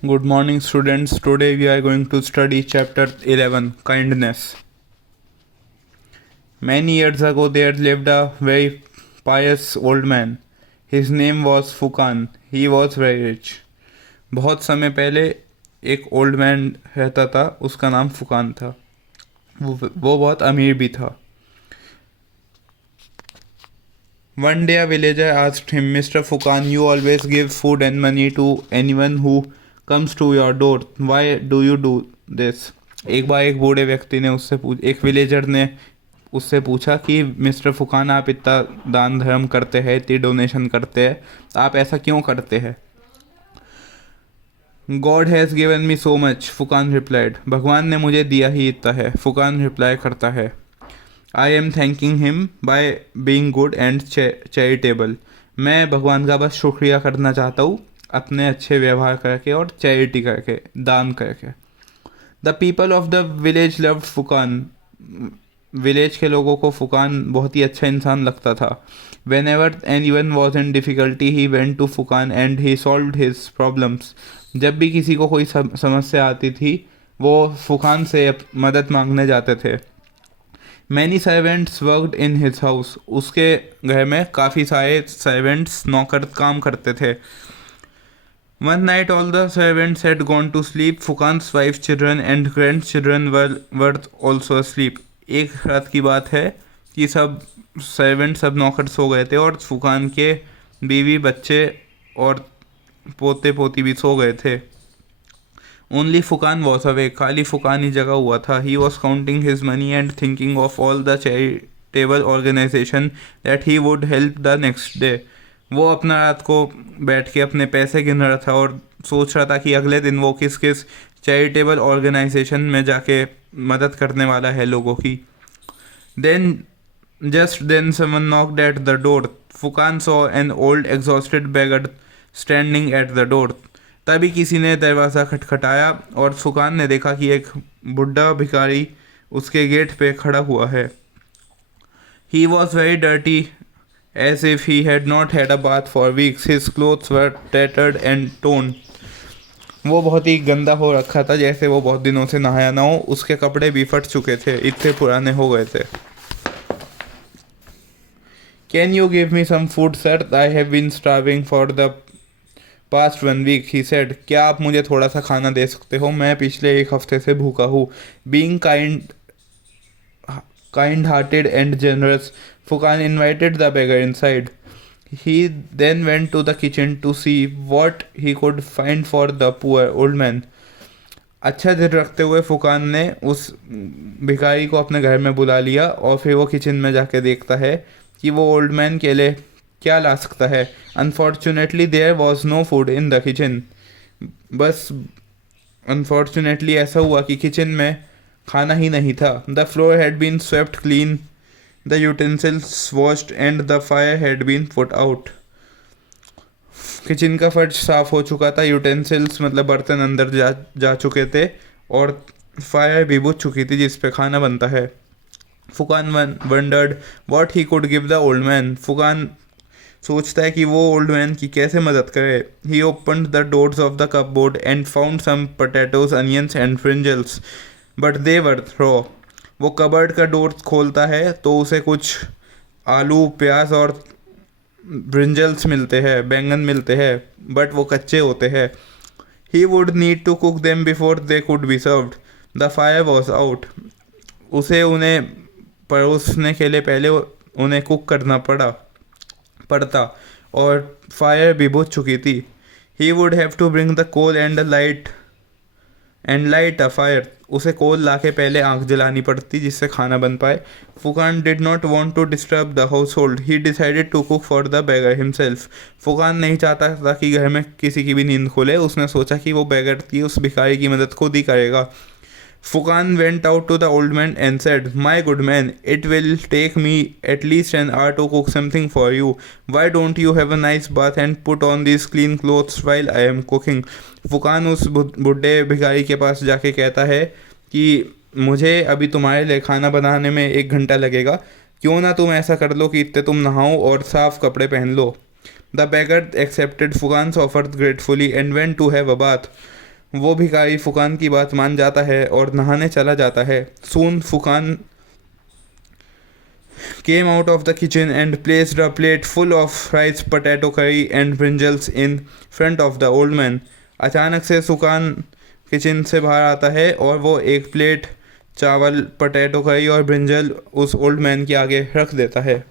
Good morning, students. Today we are going to study chapter 11 Kindness. Many years ago, there lived a very pious old man. His name was Fukan. He was very rich. बहुत समय पहले एक old man रहता था, उसका नाम फुकान था. वो बहुत अमीर भी था. One day a villager asked him, Mr. Fukan, you always give food and money to anyone who comes to your door. Why do you do this? एक बार एक बूढ़े व्यक्ति ने एक विलेजर ने उससे पूछा कि मिस्टर फुकान, आप इतना दान धर्म करते हैं, इतनी डोनेशन करते हैं, आप ऐसा क्यों करते हैं? God has given me so much, Phukan replied. भगवान ने मुझे दिया ही इतना है, फुकान रिप्लाई करता है. I am thanking him by being good and charitable. मैं भगवान का बस शुक्रिया करना चाहता हूँ अपने अच्छे व्यवहार करके और चैरिटी करके, दान करके. The people of the village loved Phukan. Village के लोगों को फुकान बहुत ही अच्छा इंसान लगता था. Whenever anyone was in difficulty he went to Fukan and he solved his problems. जब भी किसी को कोई समस्या आती थी, वो फुकान से मदद मांगने जाते थे. Many servants worked in his house. उसके घर में काफ़ी सारे सर्वेंट्स, नौकर काम करते थे. One night all the servants had gone to sleep. Phukan's wife, children and grand children were also sleep. एक रात की बात है कि सब सर्वेंट, सब नौकर सो गए थे और फुकान के बीवी, बच्चे और पोते पोती भी सो गए थे. Only Fukan was away. खाली फुकान ही जगा हुआ था. He was counting his money and thinking of all the charitable organisation that he would help the next day. वो अपना रात को बैठ के अपने पैसे गिन रहा था और सोच रहा था कि अगले दिन वो किस किस चैरिटेबल ऑर्गेनाइजेशन में जाके मदद करने वाला है लोगों की. Just then someone knocked at the door. Fukan saw an old exhausted beggar standing at the door. तभी किसी ने दरवाज़ा खटखटाया और फुकान ने देखा कि एक बुढ़ा भिखारी उसके गेट पे खड़ा हुआ है. He was very dirty as if he had not had a bath for weeks. His clothes were tattered and torn. वो बहुत ही गंदा हो रखा था, जैसे वो बहुत दिनों से नहाया ना हो. उसके कपड़े भी फट चुके थे, इतने पुराने हो गए थे. Can you give me some food, sir? I have been starving for the past 1 week, he said. क्या आप मुझे थोड़ा सा खाना दे सकते हो? मैं पिछले एक हफ्ते से भूखा हूँ. Being kind-hearted and generous, Fukan invited the beggar inside. He then went to the kitchen to see what he could find for the poor old man. अच्छा दिल रखते हुए फुकान ने उस भिखारी को अपने घर में बुला लिया और फिर वो किचन में जाके देखता है कि वो ओल्ड मैन के लिए क्या ला सकता है. Unfortunately there was no food in the kitchen. बस अनफॉर्चुनेटली ऐसा हुआ कि किचन में खाना ही नहीं था. The floor had been swept clean, the utensils washed and the fire had been put out. Kitchen का फर्श साफ हो चुका था, यूटेंसिल्स मतलब बर्तन अंदर जा चुके थे और फायर भी बुझ चुकी थी जिस पे खाना बनता है. Phukan wondered what he could give the old man. Phukan सोचता है कि वो ओल्ड मैन की कैसे मदद करे. He opened the doors of the cupboard and found some potatoes, onions and brinjals, but they were raw. वो कबर्ड का डोर खोलता है तो उसे कुछ आलू, प्याज और ब्रिंजल्स मिलते हैं, बैंगन मिलते हैं, बट वो कच्चे होते हैं. He would need to cook them before they could be served. The fire was out. उसे उन्हें परोसने के लिए पहले उन्हें कुक करना पड़ता और फायर भी बुझ चुकी थी. He would have to bring the coal and light a fire. उसे कोल लाके पहले आग जलानी पड़ती जिससे खाना बन पाए. Phukan did not want to disturb the household. He decided to cook for the beggar himself. Phukan नहीं चाहता था कि घर में किसी की भी नींद खुले. उसने सोचा कि वो बेगर की, उस भिखारी की मदद खुद ही करेगा. Fukan went out to the old man and said, My good man, it will take me at least an hour to cook something for you. Why don't you have a nice bath and put on these clean clothes while I am cooking? Phukan उस बुढ़े भिखारी के पास जाके कहता है कि मुझे अभी तुम्हारे लिए खाना बनाने में 1 घंटा लगेगा. क्यों ना तुम ऐसा कर लो कि इतने तुम नहाओ और साफ कपड़े पहन लो. The beggar accepted Fukan's offer gratefully and went to have a bath. वो भिखारी फुकान की बात मान जाता है और नहाने चला जाता है। सून Phukan came out of the kitchen and placed a plate full of rice, potato curry and brinjals in front of the old man. अचानक से सुकान किचन से बाहर आता है और वो एक प्लेट चावल, पोटैटो करी और ब्रिंजल उस ओल्ड मैन के आगे रख देता है।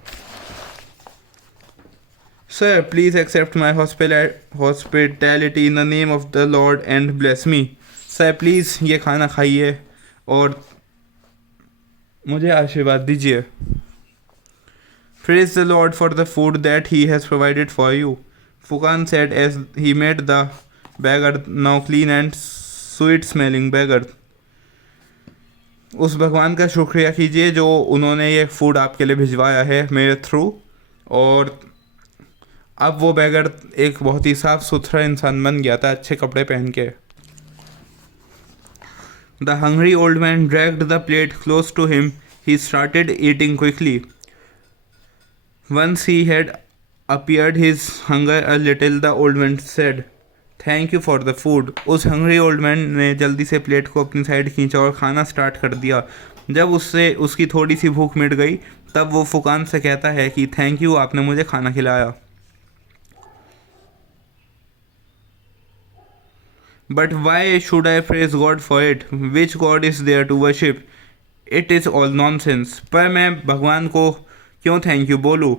Sir please accept my hospitality in the name of the lord and bless me. Sir please ये खाना खाइए और मुझे आशीर्वाद दीजिए। Praise the Lord for the food that he has provided for you, Fukan said as he made the beggar, now clean and sweet smelling beggar. उस भगवान का शुक्रिया कीजिए जो उन्होंने ये फूड आपके लिए भिजवाया है मेरे थ्रू, और अब वो बैगर एक बहुत ही साफ सुथरा इंसान बन गया था अच्छे कपड़े पहन के। The hungry old man dragged the plate close to him. He started eating quickly. Once he had appeared his hunger a little, the old man said, "Thank you for the food." उस hungry old man ने जल्दी से plate को अपनी side खींचा और खाना start कर दिया। जब उससे उसकी थोड़ी सी भूख मिट गई तब वो फुकान से कहता है कि थैंक यू, आपने मुझे खाना खिलाया। But why should I praise God for it? Which God is there to worship? It is all nonsense. पर मैं भगवान को क्यों थैंक यू बोलूँ?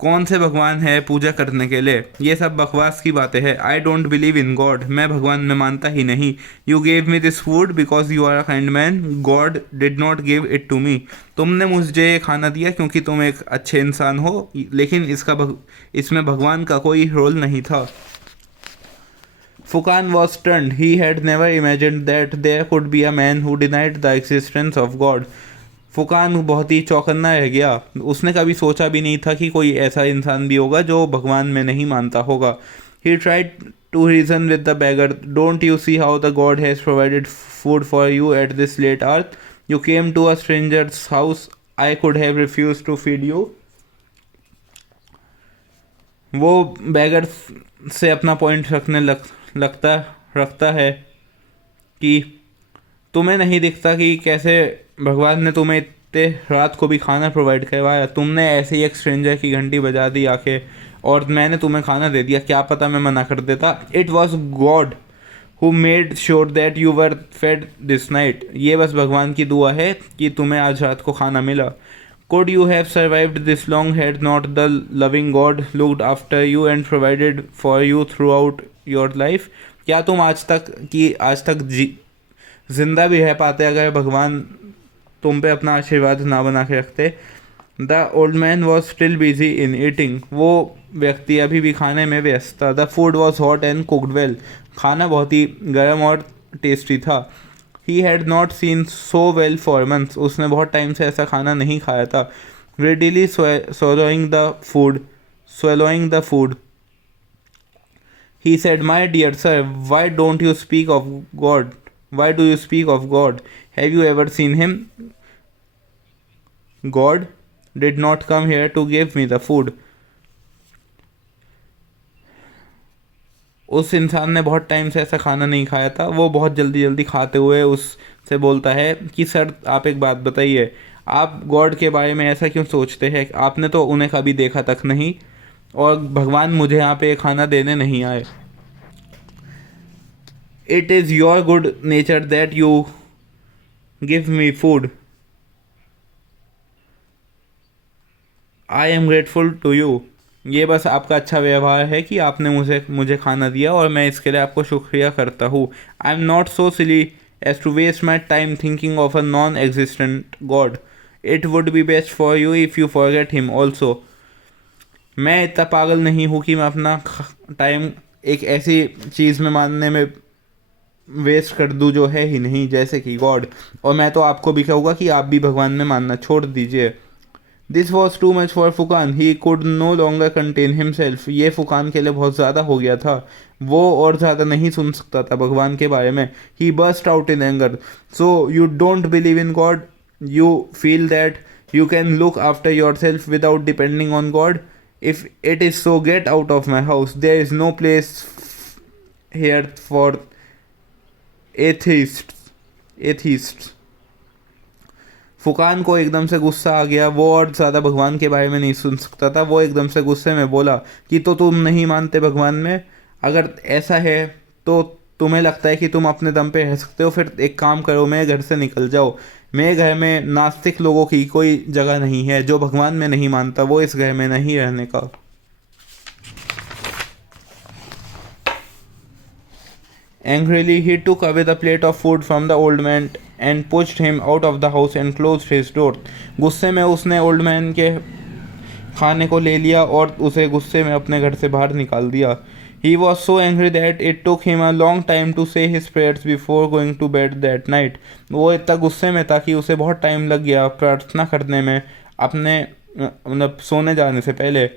कौन से भगवान है पूजा करने के लिए? ये सब बकवास की बातें हैं। I don't believe in God. मैं भगवान में मानता ही नहीं। You gave me this food because you are a kind man. God did not give it to me. तुमने मुझे ये खाना दिया क्योंकि तुम एक अच्छे इंसान हो, लेकिन इसमें भगवान का कोई रोल नहीं था। Fukan was stunned. He had never imagined that there could be a man who denied the existence of God. Phukan बहुत ही चौकन्ना रह गया। उसने कभी सोचा भी नहीं था कि कोई ऐसा इंसान भी होगा जो भगवान में नहीं मानता होगा। He tried to reason with the beggar. Don't you see how the God has provided food for you at this late hour? You came to a stranger's house. I could have refused to feed you. वो bagger से अपना point रखता है कि तुम्हें नहीं दिखता कि कैसे भगवान ने तुम्हें इतने रात को भी खाना प्रोवाइड करवाया। तुमने ऐसे ही एक स्ट्रेंजर की घंटी बजा दी आके और मैंने तुम्हें खाना दे दिया। क्या पता मैं मना कर देता। It was God who made sure that you were fed this night. ये बस भगवान की दुआ है कि तुम्हें आज रात को खाना मिला। Could you have survived this long had not the loving God looked after you and provided for you throughout your life? क्या तुम आज तक जिंदा भी रह पाते अगर भगवान तुम पे अपना आशीर्वाद ना बना के रखते? The old man was still busy in eating. वो व्यक्ति अभी भी खाने में व्यस्त था। The food was hot and cooked well. खाना बहुत ही गर्म और टेस्टी था। He had not seen so well for months. उसने बहुत टाइम से ऐसा खाना नहीं खाया था। Readily swallowing the food. He said, "My dear sir, why don't you speak of God? Why do you speak of God? Have you ever seen him? God did not come here to give me the food." उस इंसान ने बहुत time से ऐसा खाना नहीं खाया था। वो बहुत जल्दी खाते हुए उससे बोलता है कि सर आप एक बात बताइए, आप गॉड के बारे में ऐसा क्यों सोचते हैं? आपने तो उन्हें कभी देखा तक नहीं और भगवान मुझे यहाँ पे खाना देने नहीं आए। It is your good nature that you give me food. I am grateful to you. ये बस आपका अच्छा व्यवहार है कि आपने मुझे खाना दिया और मैं इसके लिए आपको शुक्रिया करता हूँ। I am not so silly as to waste my time thinking of a non existent God. It would be best for you if you forget him also. मैं इतना पागल नहीं हूँ कि मैं अपना टाइम एक ऐसी चीज़ में मानने में वेस्ट कर दूँ जो है ही नहीं, जैसे कि गॉड। और मैं तो आपको भी कहूँगा कि आप भी भगवान में मानना छोड़ दीजिए। This was too much for Fukan. He could no longer contain himself. ये फुकान के लिए बहुत ज़्यादा हो गया था। वो और ज़्यादा नहीं सुन सकता था भगवान के बारे में। He burst out in anger. So you don't believe in God? You feel that you can look after yourself without depending on God? If it is so, get out of my house. There is no place here for atheist. Phukan को एकदम से गुस्सा आ गया। वो और ज़्यादा भगवान के बारे में नहीं सुन सकता था। वो एकदम से गुस्से में बोला कि तो तुम नहीं मानते भगवान में? अगर ऐसा है तो तुम्हें लगता है कि तुम अपने दम पे रह सकते हो, फिर एक काम करो, मेरे घर से निकल जाओ। मेरे घर में नास्तिक लोगों की कोई जगह नहीं है। जो भगवान में नहीं मानता वो इस घर में नहीं रहने का। Angrily, he took away the plate of food from the old man and pushed him out of the house and closed his door. गुस्से में उसने ओल्ड मैन के खाने को ले लिया और उसे गुस्से में अपने घर से बाहर निकाल दिया। He was so angry that it took him a long time to say his prayers before going to bed that night. वो इतना गुस्से में था कि उसे बहुत टाइम लग गया प्रार्थना करने में अपने मतलब सोने जाने से पहले।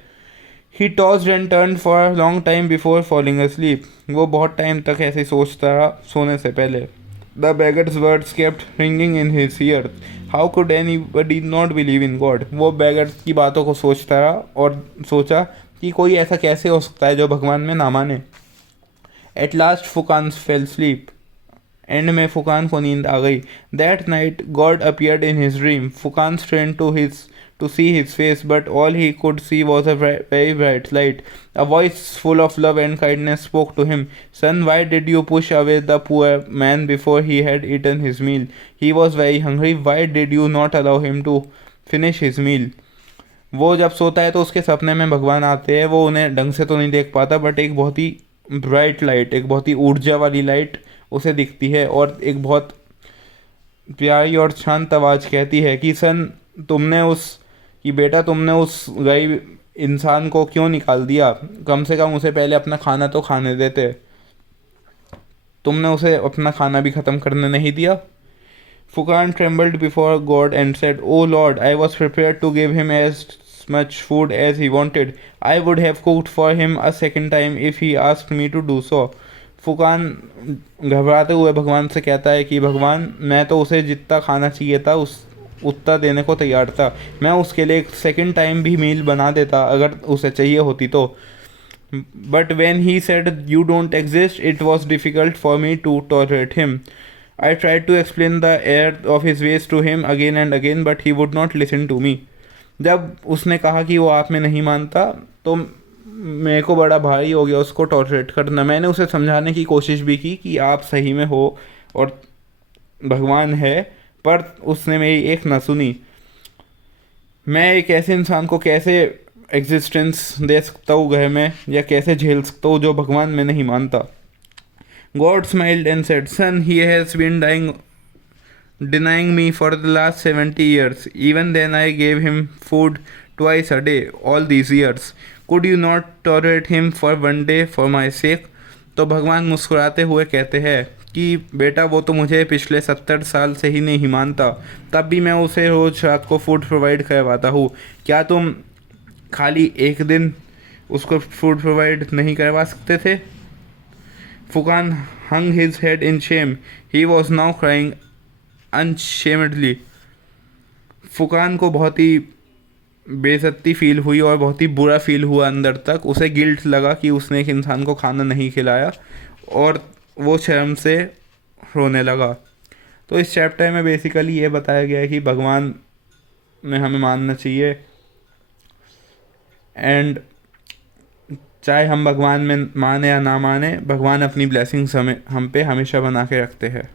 He tossed and turned for a long time before falling asleep. वो बहुत टाइम तक ऐसे सोचता रहा सोने से पहले। The beggar's words kept ringing in his ears. How could anybody not believe in God? वो beggar की बातों को सोचता रहा और सोचा कि कोई ऐसा कैसे हो सकता है जो भगवान में ना माने। At last Fukan fell asleep. And में फुकान को नींद आ गई। That night God appeared in his dream. Fukan strained to see his face, but all he could see was a very bright light. A voice full of love and kindness spoke to him. Son, why did you push away the poor man before he had eaten his meal? He was very hungry. Why did you not allow him to finish his meal? वो जब सोता है तो उसके सपने में भगवान आते हैं। वो उन्हें ढंग से तो नहीं देख पाता, बट एक बहुत ही ब्राइट लाइट, एक बहुत ही ऊर्जा वाली लाइट उसे दिखती है और एक बहुत प्यारी और शांत आवाज़ कहती है कि सन, बेटा तुमने उस गरीब इंसान को क्यों निकाल दिया? कम से कम उसे पहले अपना खाना तो खाने देते। तुमने उसे अपना खाना भी ख़त्म करने नहीं दिया। Fukan trembled before God and said, "O Lord, I was prepared to give him as much food as he wanted. I would have cooked for him a second time if he asked me to do so." Phukan घबराते हुए भगवान से कहता है कि भगवान, मैं तो उसे जितना खाना चाहिए था उतना देने को तैयार था। मैं उसके लिए एक सेकंड टाइम भी मील बना देता अगर उसे चाहिए होती तो। But when he said you don't exist, it was difficult for me to tolerate him. I tried to explain the error of his ways to him again and again, but he would not listen to me. जब उसने कहा कि वो आप में नहीं मानता तो मेरे को बड़ा भारी हो गया उसको टॉलरेट करना। मैंने उसे समझाने की कोशिश भी की कि आप सही में हो और भगवान है, पर उसने मेरी एक ना सुनी। मैं एक ऐसे इंसान को कैसे एग्जिस्टेंस दे सकता हूँ घर में, या कैसे झेल सकता हूँ जो भगवान में नहीं मानता। God smiled and said, "Son, he has been denying me for the last 70 years. Even then I gave him food twice a day all these years. Could you not tolerate him for one day for my sake?" तो भगवान मुस्कुराते हुए कहते हैं कि बेटा, वो तो मुझे पिछले 70 साल से ही नहीं मानता, तब भी मैं उसे रोज़ रात को फूड प्रोवाइड करवाता हूँ। क्या तुम खाली एक दिन उसको फूड प्रोवाइड नहीं करवा सकते थे? Fukan hung his head in shame. He was now crying unshamedly. Phukan को बहुत ही बेइज्जती फील हुई और बहुत ही बुरा फील हुआ अंदर तक। उसे गिल्ट लगा कि उसने एक इंसान को खाना नहीं खिलाया और वो शर्म से रोने लगा। तो इस चैप्टर में बेसिकली ये बताया गया है कि भगवान में हमें मानना चाहिए, एंड चाहे हम भगवान में माने या ना माने, भगवान अपनी ब्लेसिंग्स हम पे हमेशा बना के रखते हैं।